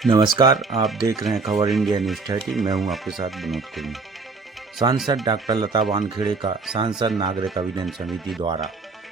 नमस्कार, आप देख रहे हैं खबर इंडिया न्यूज़ 30। मैं हूं आपके साथ विनोद कुमार। सांसद डॉक्टर लता वानखेड़े का सांसद नागरिक अभिनंदन समिति द्वारा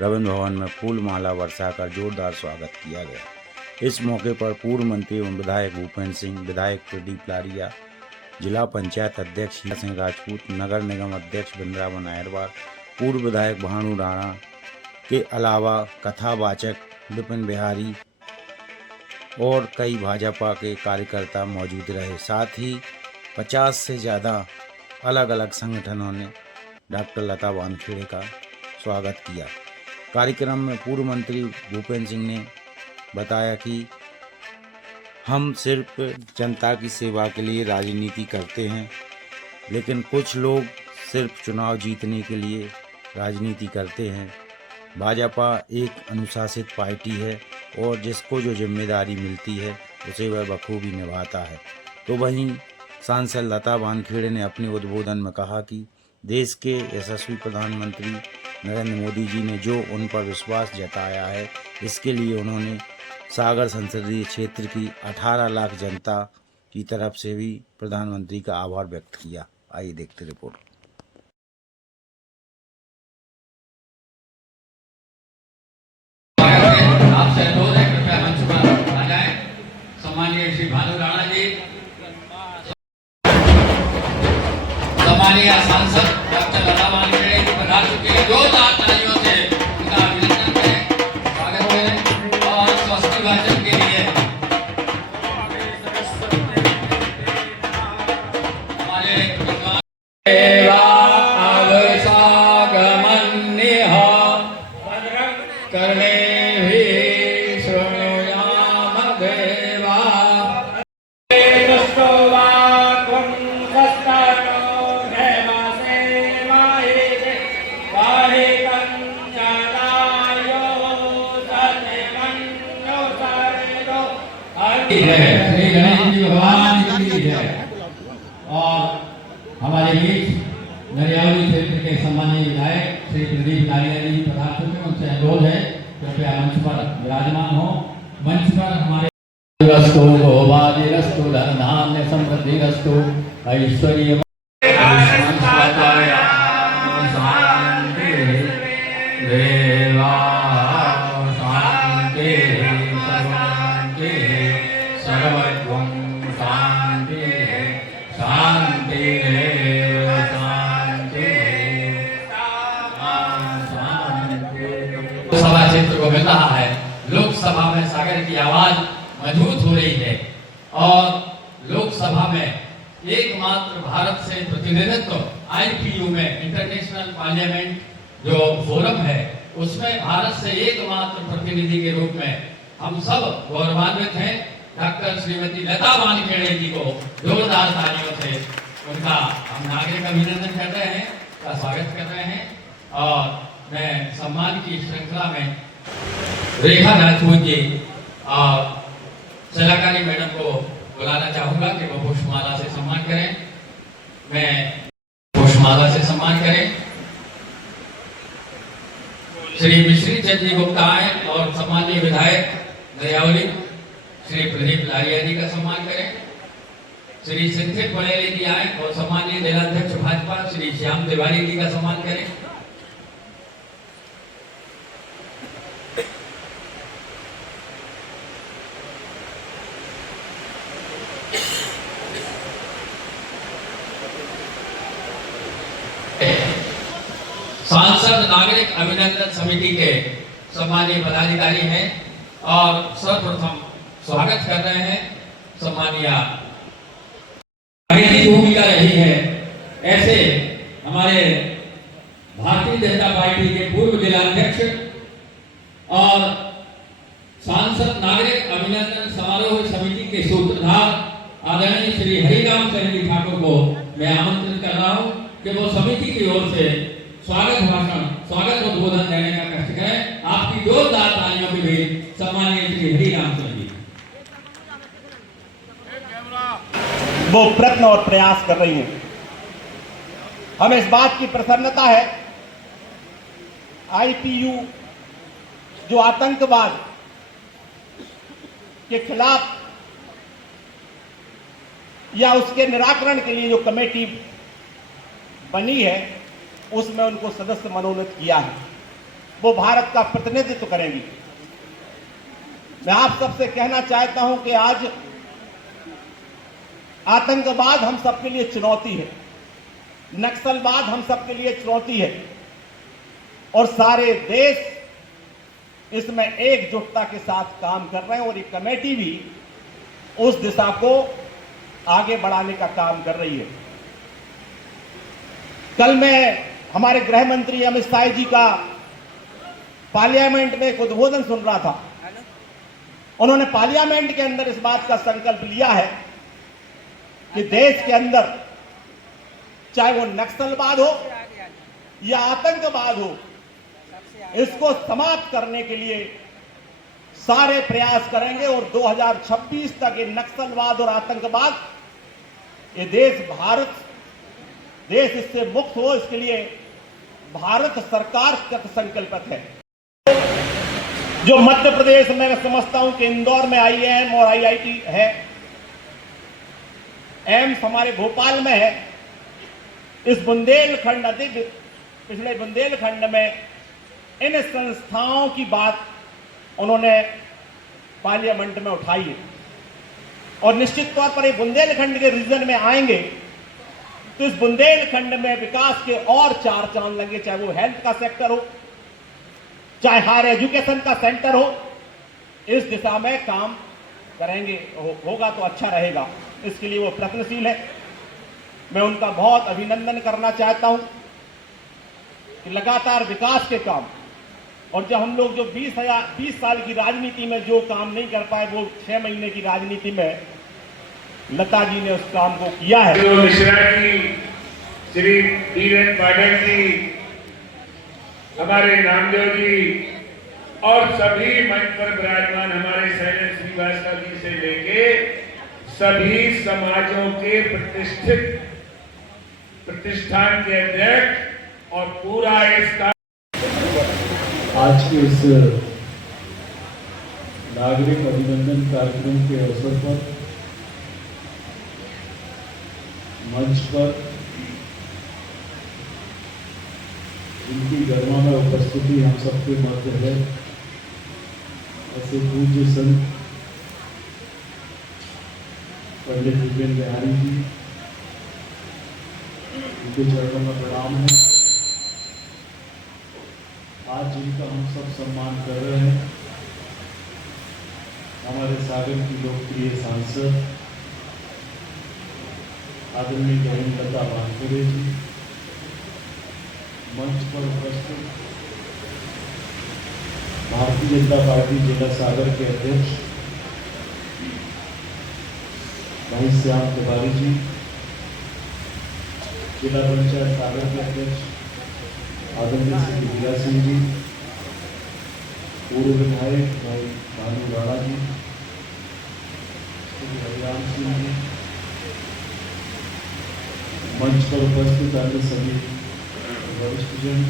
रविंद्र भवन में फूल माला बरसाकर जोरदार स्वागत किया गया। इस मौके पर पूर्व मंत्री एवं विधायक भूपेंद्र सिंह, विधायक प्रदीप लारिया, जिला पंचायत अध्यक्ष हीरा सिंह राजपूत, नगर निगम अध्यक्ष वृंदावन अहिरवार, पूर्व विधायक भानु राणा के अलावा कथावाचक विपिन बिहारी और कई भाजपा के कार्यकर्ता मौजूद रहे। साथ ही 50 से ज़्यादा अलग अलग संगठनों ने डॉक्टर लता वानखेड़े का स्वागत किया। कार्यक्रम में पूर्व मंत्री भूपेंद्र सिंह ने बताया कि हम सिर्फ जनता की सेवा के लिए राजनीति करते हैं, लेकिन कुछ लोग सिर्फ चुनाव जीतने के लिए राजनीति करते हैं। भाजपा एक अनुशासित पार्टी है और जिसको जो जिम्मेदारी मिलती है उसे वह बखूबी निभाता है। तो वहीं सांसद लता वानखेड़े ने अपने उद्बोधन में कहा कि देश के यशस्वी प्रधानमंत्री नरेंद्र मोदी जी ने जो उन पर विश्वास जताया है, इसके लिए उन्होंने सागर संसदीय क्षेत्र की 18 लाख जनता की तरफ से भी प्रधानमंत्री का आभार व्यक्त किया। आइए देखते रिपोर्ट। आपसे अनुरोध है, कृपया मंच पर आ जाएं। सम्मानीय श्री भानु राणा जी, सम्मानीय सांसद डॉक्टर लता वानखेड़े जी पधार चुके हैं। जोरदार तालियों से उनका अभिनंदन करें, स्वागत करें और स्वस्ति वाचन के लिए हमारे करने श्री गणेश जी भगवान की जय। और हमारे बीच नरियावली क्षेत्र के सम्मानीय विधायक श्री प्रदीप लारिया जी पधार चुके हैं। उनसे अनुरोध है कृपया मंच पर विराजमान हो। मंच पर हमारे रस्तु भोवादि रस्तु धनधान्य समृद्धि रस्तु ऐश्वर्य देवा शांति सर्वशांति सर्वत्वं शांति शांति शांति लोकसभा क्षेत्र को मिल रहा है। लोकसभा में सागर की आवाज मजबूत हो रही है और लोकसभा में एकमात्र भारत से प्रतिनिधित्व IPU में इंटरनेशनल पार्लियामेंट जो फोरम है उसमें भारत से एकमात्र प्रतिनिधि के रूप में हम सब गौरवान्वित हैं। डॉक्टर श्रीमती लता वानखेड़े जी को जोरदार तालियों से उनका हम नागरिक अभिनंदन कर रहे हैं, का स्वागत कर रहे हैं। और मैं सम्मान की श्रृंखला में रेखा राजपूत जी और सलाहकारी मैडम को बुलाना चाहूंगा कि वो पुष्पमाला से सम्मान करें। मैं पुष्पमाला से सम्मान करें। श्री मिश्री चंद जी गुप्ता आए और सम्मानीय विधायक नरियावली श्री प्रदीप लारिया जी का सम्मान करें। श्री सिंथित बड़ेली जी आए और सम्मानीय जिलाध्यक्ष भाजपा श्री श्याम तिवारी जी का सम्मान करें। सांसद नागरिक अभिनंदन समिति के सम्मानीय पदाधिकारी हैं और सर्वप्रथम स्वागत कर रहे हैं सम्मानीय भूमिका रही है। ऐसे हमारे भारतीय जनता पार्टी के पूर्व जिलाध्यक्ष और सांसद नागरिक अभिनंदन समारोह समिति के सूत्रधार आदरणीय श्री हरिराम चरण ठाकुर को मैं आमंत्रित कर रहा हूं कि वो समिति की ओर से स्वागत भाषण, स्वागत उद्बोधन देने का कष्ट करें। आपकी जोरदार तालियों के बीच सम्मानीय श्री हरिराम चरण जी वो प्रयत्न और प्रयास कर रही हैं। हमें इस बात की प्रसन्नता है IPU जो आतंकवाद के खिलाफ या उसके निराकरण के लिए जो कमेटी बनी है उसमें उनको सदस्य मनोनीत किया है, वो भारत का प्रतिनिधित्व करेंगी। मैं आप सबसे कहना चाहता हूं कि आज आतंकवाद हम सबके लिए चुनौती है, नक्सलवाद हम सबके लिए चुनौती है, और सारे देश इसमें एकजुटता के साथ काम कर रहे हैं और ये कमेटी भी उस दिशा को आगे बढ़ाने का काम कर रही है। कल मैं हमारे गृह मंत्री अमित शाह जी का पार्लियामेंट में एक उद्बोधन सुन रहा था। उन्होंने पार्लियामेंट के अंदर इस बात का संकल्प लिया है कि देश के अंदर चाहे वो नक्सलवाद हो या आतंकवाद हो, इसको समाप्त करने के लिए सारे प्रयास करेंगे और 2026 तक ये नक्सलवाद और आतंकवाद, ये देश इससे मुक्त हो, इसके लिए भारत सरकार कृत संकल्पित है। जो मध्य प्रदेश में मैं समझता हूं कि इंदौर में IIM और IIT है, एम्स हमारे भोपाल में है, इस बुंदेलखंड पिछले बुंदेलखंड में इन संस्थाओं की बात उन्होंने पार्लियामेंट में उठाई है और निश्चित तौर पर ये बुंदेलखंड के रीजन में आएंगे तो इस बुंदेलखंड में विकास के और चार चांद लगे, चाहे वो हेल्थ का सेक्टर हो, चाहे हायर एजुकेशन का सेंटर हो, इस दिशा में काम करेंगे, होगा तो अच्छा रहेगा। इसके लिए वो प्रयत्नशील है। मैं उनका बहुत अभिनंदन करना चाहता हूं कि लगातार विकास के काम, और जब हम लोग जो 20 साल की राजनीति में जो काम नहीं कर पाए वो 6 महीने की राजनीति में लता जी ने उस काम को किया है। जो मिश्रा जी, श्री धीरेन्द्र पाठक जी, हमारे नामदेव जी और सभी मंच पर विराजमान हमारे शैलेंद्र श्रीवास्तव जी से लेके सभी समाजों के प्रतिष्ठान के अध्यक्ष और पूरा इसका आज के इस नागरिक अभिनंदन कार्यक्रम के अवसर पर मंच पर इनकी गरिमा में उपस्थिति हम सबके मध्य है, ऐसे पूज्य संत पंडित विपिन बिहारी जी, उनके चरणों में प्रणाम है। आज जिनका हम सब सम्मान कर रहे हैं, हमारे सागर की लोकप्रिय सांसद आदरणीय बहन लता वानखेड़े जी, मंच पर उपस्थित भारतीय जनता पार्टी जिला सागर के अध्यक्ष भाई श्याम तिवारी जी, जिला पंचायत सागर के अध्यक्ष आदरणीय श्री वीरा सिंह जी, पूर्व विधायक भाई भानु राणा जी, श्री हरिराम सिंह जी, मंच पर उपस्थित अन्य सभी वरिष्ठजन,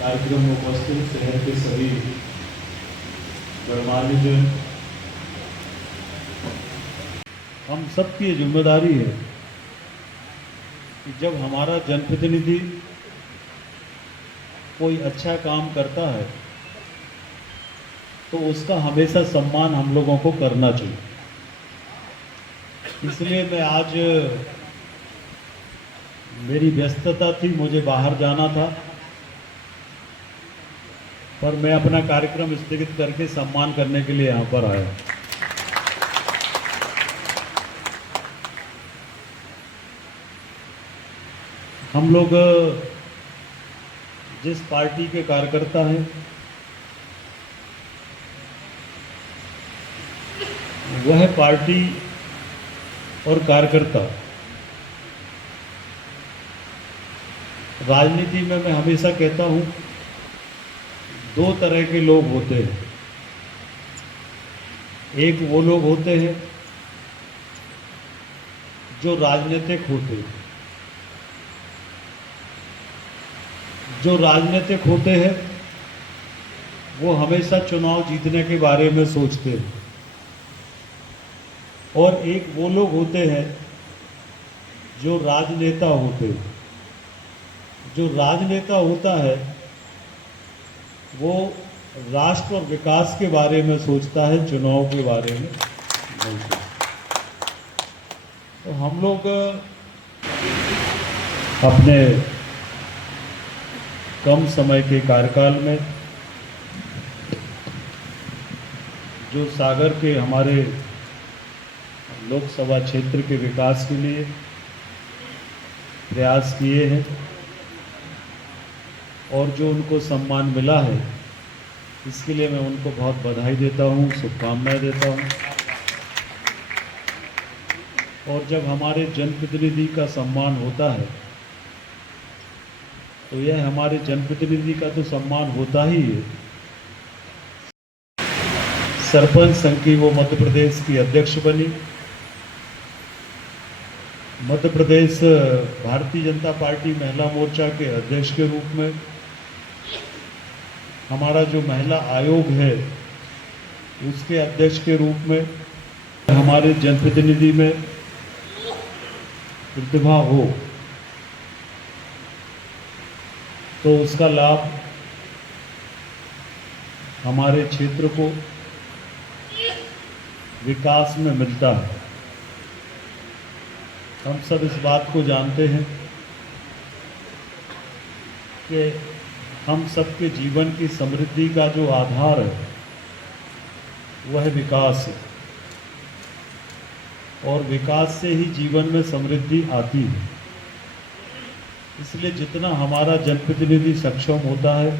कार्यक्रम में उपस्थित शहर के सभी गणमान्यजन, हम सबकी जिम्मेदारी है कि जब हमारा जनप्रतिनिधि कोई अच्छा काम करता है तो उसका हमेशा सम्मान हम लोगों को करना चाहिए। इसलिए मैं आज, मेरी व्यस्तता थी, मुझे बाहर जाना था, पर मैं अपना कार्यक्रम स्थगित करके सम्मान करने के लिए यहाँ पर आया। हम लोग जिस पार्टी के कार्यकर्ता हैं वह पार्टी और कार्यकर्ता, राजनीति में मैं हमेशा कहता हूं 2 तरह के लोग होते हैं। एक वो लोग होते हैं जो राजनीतिक होते हैं, जो राजनीतिक होते हैं वो हमेशा चुनाव जीतने के बारे में सोचते हैं। और एक वो लोग होते हैं जो राजनेता होते हैं। जो राजनेता होता है वो राष्ट्र और विकास के बारे में सोचता है, चुनाव के बारे में नहीं सोचता। तो हम लोग अपने कम समय के कार्यकाल में जो सागर के हमारे लोकसभा क्षेत्र के विकास के लिए प्रयास किए हैं और जो उनको सम्मान मिला है, इसके लिए मैं उनको बहुत बधाई देता हूँ, शुभकामनाएं देता हूँ। और जब हमारे जनप्रतिनिधि का सम्मान होता है तो यह हमारे जनप्रतिनिधि का तो सम्मान होता ही है। सरपंच संघ की वो मध्य प्रदेश की अध्यक्ष बनी। मध्य प्रदेश भारतीय जनता पार्टी महिला मोर्चा के अध्यक्ष के रूप में, हमारा जो महिला आयोग है उसके अध्यक्ष के रूप में, हमारे जनप्रतिनिधि में प्रतिभा हो तो उसका लाभ हमारे क्षेत्र को विकास में मिलता है। हम सब इस बात को जानते हैं कि हम सबके जीवन की समृद्धि का जो आधार है वह विकास है और विकास से ही जीवन में समृद्धि आती है। इसलिए जितना हमारा जनप्रतिनिधि सक्षम होता है,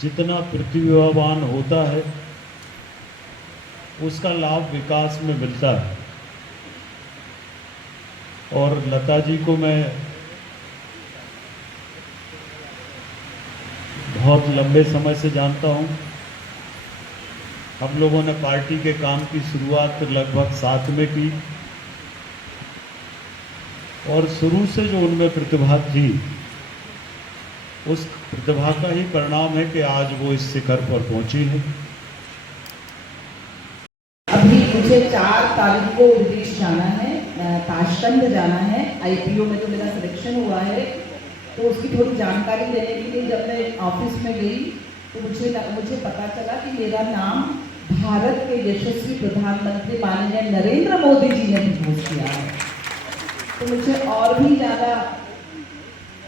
जितना प्रतिभावान होता है, उसका लाभ विकास में मिलता है। और लता जी को मैं बहुत लंबे समय से जानता हूँ। हम लोगों ने पार्टी के काम की शुरुआत लगभग साथ में की और शुरू से जो उनमें प्रतिभा थी, उस प्रतिभा का ही परिणाम है कि आज वो इस शिखर पर पहुंची है। अभी मुझे 4 तारीख को विदेश जाना है, ताशकंद जाना है। आईपीओ में तो मेरा सिलेक्शन हुआ है, तो उसकी थोड़ी जानकारी लेने के लिए जब मैं ऑफिस में गई तो मुझे पता चला कि मेरा नाम भारत के यशस्वी प्रधानमंत्री माननीय नरेंद्र मोदी जी ने घोषित किया है। तो मुझे और भी ज़्यादा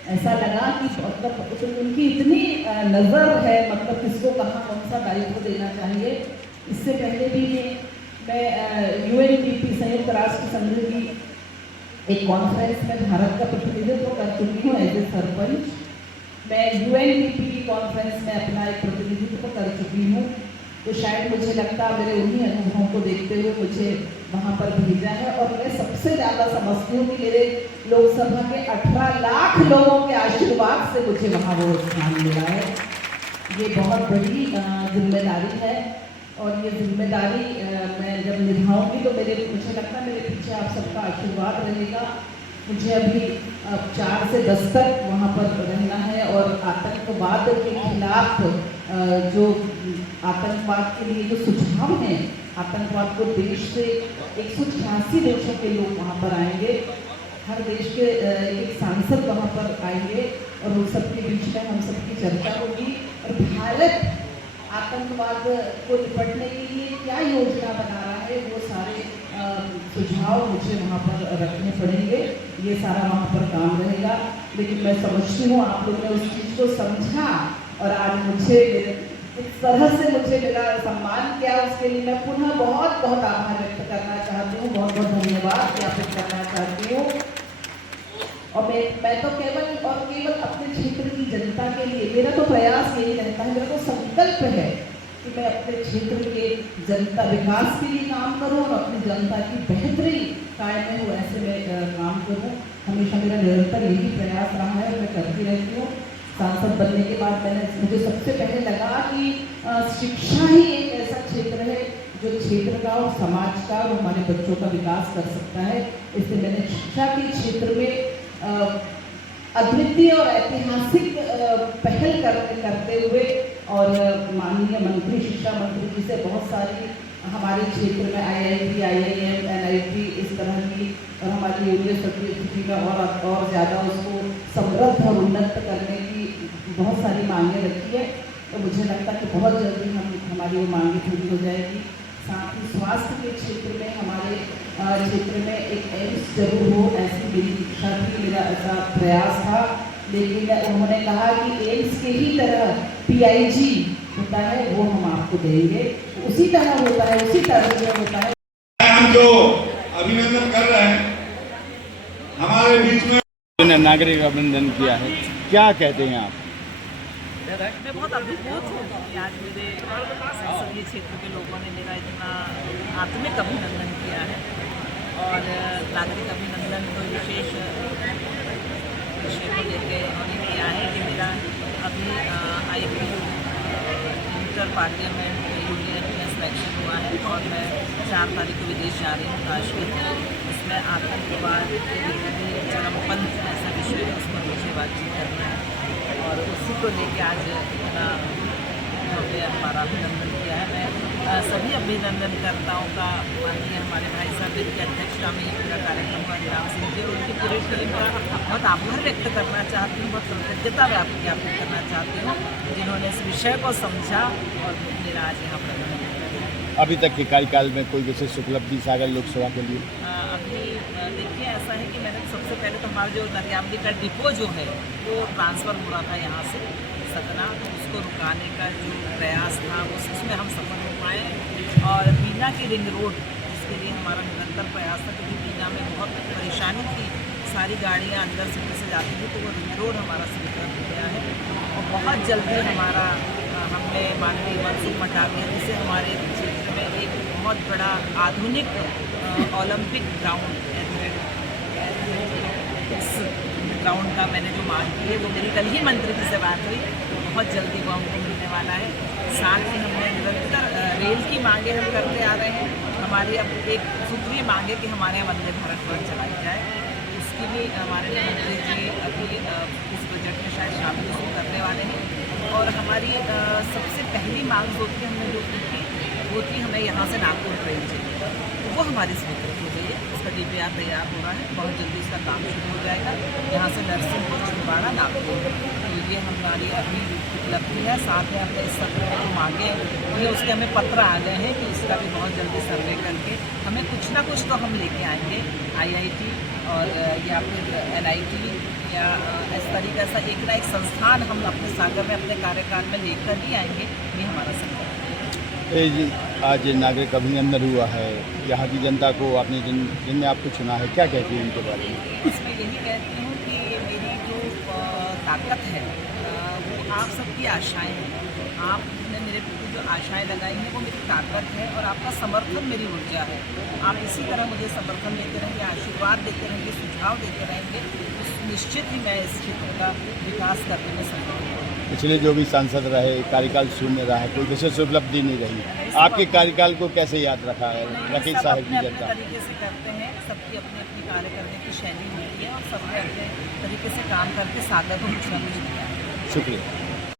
ऐसा लगा कि मतलब उनकी इतनी नज़र है, मतलब किसको कहाँ कौन सा दायित्व देना चाहिए। इससे पहले भी मैं UNDP संयुक्त राष्ट्र संघ की एक कॉन्फ्रेंस में भारत का प्रतिनिधित्व कर चुकी हूँ एज ए सरपंच। मैं UNDP की कॉन्फ्रेंस में अपना एक प्रतिनिधित्व कर चुकी हूँ। तो शायद मुझे लगता है मेरे उन्हीं अनुभवों को देखते हुए मुझे वहाँ पर भेजा है। और मैं सबसे ज़्यादा समझती हूँ कि मेरे लोकसभा के 18 लाख लोगों के आशीर्वाद से मुझे वहाँ वो स्थान मिला है। ये बहुत बड़ी जिम्मेदारी है और ये जिम्मेदारी मैं जब निभाऊंगी तो मुझे लगता है मेरे पीछे आप सबका आशीर्वाद रहेगा। मुझे अभी 4 से 10 तक वहाँ पर रहना है और आतंकवाद के खिलाफ जो आतंकवाद के लिए जो सुझाव हैं, आतंकवाद को देश से 186 देशों के लोग वहाँ पर आएंगे। हर देश के एक सांसद वहाँ पर आएंगे और उन सबके बीच में हम सबकी चर्चा होगी और भारत आतंकवाद को निपटने के लिए क्या योजना बना रहा है वो सारे सुझाव मुझे वहाँ पर रखने पड़ेंगे। ये सारा वहाँ पर काम रहेगा। लेकिन मैं समझती हूँ आप लोगों ने उस चीज़ को समझा और आज मुझे इस तरह से मुझे मेरा सम्मान किया, उसके लिए मैं पुनः बहुत बहुत आभार व्यक्त करना चाहती हूँ, बहुत बहुत धन्यवाद ज्ञापित करना चाहती हूँ। और मैं तो केवल अपने क्षेत्र की जनता के लिए, मेरा तो प्रयास यही रहता है, मेरा तो संकल्प है कि मैं अपने क्षेत्र के जनता विकास के लिए काम करूं और अपनी जनता की बेहतरी कायम हो ऐसे मैं काम करूं। हमेशा मेरा निरंतर यही प्रयास रहा है और मैं करती रहती हूँ। सांसद बनने के बाद मुझे सबसे पहले लगा कि शिक्षा ही एक ऐसा क्षेत्र है जो क्षेत्र का और समाज का और हमारे बच्चों का विकास कर सकता है। इसलिए मैंने शिक्षा के क्षेत्र में अद्वितीय और ऐतिहासिक पहल करते हुए और माननीय मंत्री शिक्षा मंत्री जी से बहुत सारी हमारे क्षेत्र में IIT, IIM, NIT इस तरह की और हमारी यूनिवर्सिटी में और ज़्यादा उसको समृद्ध और उन्नत करने की बहुत सारी मांगें रखी है। तो मुझे लगता है कि बहुत जल्दी हमारी वो मांगें पूरी हो जाएगी। साथ ही स्वास्थ्य के क्षेत्र में हमारे क्षेत्र में एक एम्स जरूर हो, ऐसी मेरी इच्छा थी, मेरा ऐसा प्रयास था। लेकिन उन्होंने कहा कि एम्स के ही तरह PIG होता है वो हम आपको देंगे, उसी तरह होता है, उसी तरह से होता है। हम जो अभिनंदन कर रहे हैं हमारे बीच में नागरिक अभिनंदन किया है, क्या कहते हैं आप? मैं बहुत अभिभूत हूँ कि आज मेरे संसदीय क्षेत्र के लोगों ने मेरा इतना आत्मिक अभिनंदन किया है। और नागरिक अभिनंदन तो विशेष विषय को लेकर उन्होंने किया है कि मेरा अभी IPU इंटर पार्लियामेंट यूनियन में सिलेक्शन हुआ है और मैं 4 तारीख को विदेश जा रही हूँ काश्मीर। इसमें आतंकवाद के विरुद्ध चरमपंथ ऐसा विषय है, उस पर मुझे बातचीत करना है और उसी को लेकर आज इतना हमने हमारा अभिनंदन किया है। मैं सभी अभिनंदनकर्ताओं का माननीय हमारे भाई साहब की अध्यक्षता में ये पूरा कार्यक्रम हुआ, राम सिंह जी और उनकी पूरी टीम का बहुत आभार व्यक्त करना चाहती हूँ, बहुत कृतज्ञता ज्ञापित करना चाहती हूँ जिन्होंने इस विषय को समझा और मेरा आज यहाँ पर अभी तक के कार्यकाल में कोई विशेष उपलब्धि सागर लोकसभा के लिए? अभी देखिए ऐसा है कि मैंने सबसे पहले तो हमारा जो दरियाबंदी का डिपो जो है वो ट्रांसफ़र हो रहा था यहाँ से सतना, उसको रुकाने का जो प्रयास था उसमें हम सफल हो पाए। और बीना की रिंग रोड उसके लिए हमारा निरंतर प्रयास था क्योंकि बीना में बहुत परेशानी थी, सारी गाड़ियाँ अंदर सिटी से जाती थी, तो वो रिंग रोड हमारा स्वीकृत हो गया है और बहुत जल्दी हमारा हमने माननीय मनसुख मंडाविया जिसे हमारे क्षेत्र में एक बहुत बड़ा आधुनिक ओलंपिक ग्राउंड इस ग्राउंड का मैंने जो मांग की है वो मेरी कल ही मंत्री जी से बात हुई, बहुत जल्दी वो हमको मिलने वाला है। साथ ही हमने निरंतर रेल की मांगें हम करते आ रहे हैं। हमारी अब एक सूत्रीय मांगे कि हमारे यहाँ वंदे भारत ट्रेन चलाई जाए, उसकी भी हमारे मंत्री जी अभी इस बजट में शायद शामिल करने वाले हैं। और हमारी सबसे पहली मांग होती है हमने जो की थी वो थी हमें यहाँ से नागपुर ट्रेन चाहिए, तो वो हमारी स्वीकृत हो गई है। उसका DPR तैयार हो रहा है, बहुत जल्दी इसका काम शुरू हो जाएगा यहाँ से नरसिंहपुर, छिंदवाड़ा, नागपुर। तो ये हमारी अभी उपलब्धि है। साथ में हमने इस सत्र में जो मांगे ये उसके हमें पत्र आ गए हैं कि इसका भी बहुत जल्दी सर्वे करके हमें कुछ ना कुछ तो हम लेके आएंगे IIT और या फिर NIT या इस तरीके से एक ना एक संस्थान हम अपने सागर में अपने कार्यकाल में लेकर ही आएंगे, ये हमारा संकल्प है। जी आज नागरिक अभिनंदन हुआ है, यहाँ की जनता को आपने जिनने आपको चुना है, क्या कहती है इनके बारे में? इसमें यही कहती हूँ कि मेरी जो ताकत है वो आप सबकी आशाएं हैं। आपने मेरे प्रति जो आशाएं लगाई हैं वो मेरी ताकत है और आपका समर्थन मेरी ऊर्जा है। आप इसी तरह मुझे समर्थन देते रहेंगे, आशीर्वाद देते रहेंगे, सुझाव देते रहेंगे, तो निश्चित ही मैं इस क्षेत्र का विकास करने में सफल हूँ। पिछले जो भी सांसद रहे कार्यकाल शून्य रहा है, कोई विशेष उपलब्धि नहीं रही, आपके कार्यकाल को कैसे याद रखा है राकेश साहब की जनता? अपने तरीके से करते हैं, सबकी अपनी अपनी कार्य करने की शैली होती है और सबने अपने तरीके से काम करके सागर को कुछ ना कुछ दिया है। शुक्रिया।